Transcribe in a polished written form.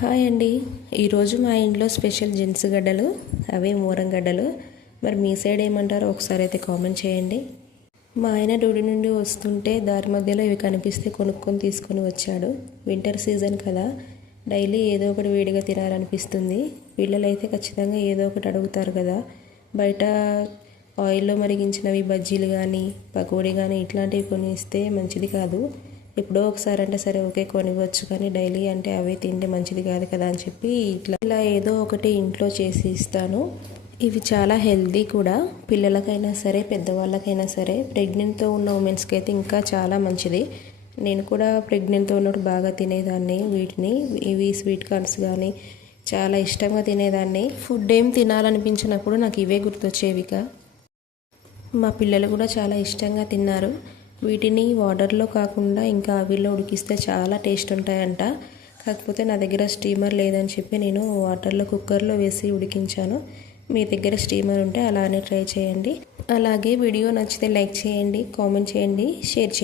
Hi అండి. ఈరోజు మా ఇంట్లో స్పెషల్ జెంట్స్ గడ్డలు, అవే మోరం గడ్డలు. మరి మీ సైడ్ ఏమంటారో ఒకసారి అయితే కామెంట్ చేయండి. మా ఆయన డ్యూటీ నుండి వస్తుంటే దారి మధ్యలో ఇవి కనిపిస్తే కొనుక్కొని తీసుకొని వచ్చాడు. వింటర్ సీజన్ కదా, డైలీ ఏదో ఒకటి వేడిగా తినాలనిపిస్తుంది. పిల్లలైతే ఖచ్చితంగా ఏదో ఒకటి అడుగుతారు కదా. బయట ఆయిల్లో మరిగించినవి బజ్జీలు కానీ పకోడీ కానీ ఇట్లాంటివి కొని ఇస్తే మంచిది కాదు. ఎప్పుడో ఒకసారి అంటే సరే ఓకే కొనివ్వచ్చు, కానీ డైలీ అంటే అవే తింటే మంచిది కాదు కదా అని చెప్పి ఇలా ఏదో ఒకటి ఇంట్లో చేసి ఇస్తాను. ఇవి చాలా హెల్తీ కూడా, పిల్లలకైనా సరే పెద్దవాళ్ళకైనా సరే. ప్రెగ్నెంట్తో ఉన్న ఉమెన్స్కి అయితే ఇంకా చాలా మంచిది. నేను కూడా ప్రెగ్నెంట్తో ఉన్నప్పుడు బాగా తినేదాన్ని వీటిని. ఇవి స్వీట్ కార్న్స్ కానీ చాలా ఇష్టంగా తినేదాన్ని. ఫుడ్ ఏం తినాలనిపించినప్పుడు నాకు ఇవే గుర్తొచ్చేవిగా. మా పిల్లలు కూడా చాలా ఇష్టంగా తిన్నారు. వీటిని వాటర్లో కాకుండా ఇంకా ఆవిరిలో ఉడికిస్తే చాలా టేస్ట్ ఉంటాయంట. కాకపోతే నా దగ్గర స్టీమర్ లేదని చెప్పి నేను వాటర్లో కుక్కర్లో వేసి ఉడికించాను. మీ దగ్గర స్టీమర్ ఉంటే అలానే ట్రై చేయండి. అలాగే వీడియో నచ్చితే లైక్ చేయండి, కామెంట్ చేయండి, షేర్ చేయండి.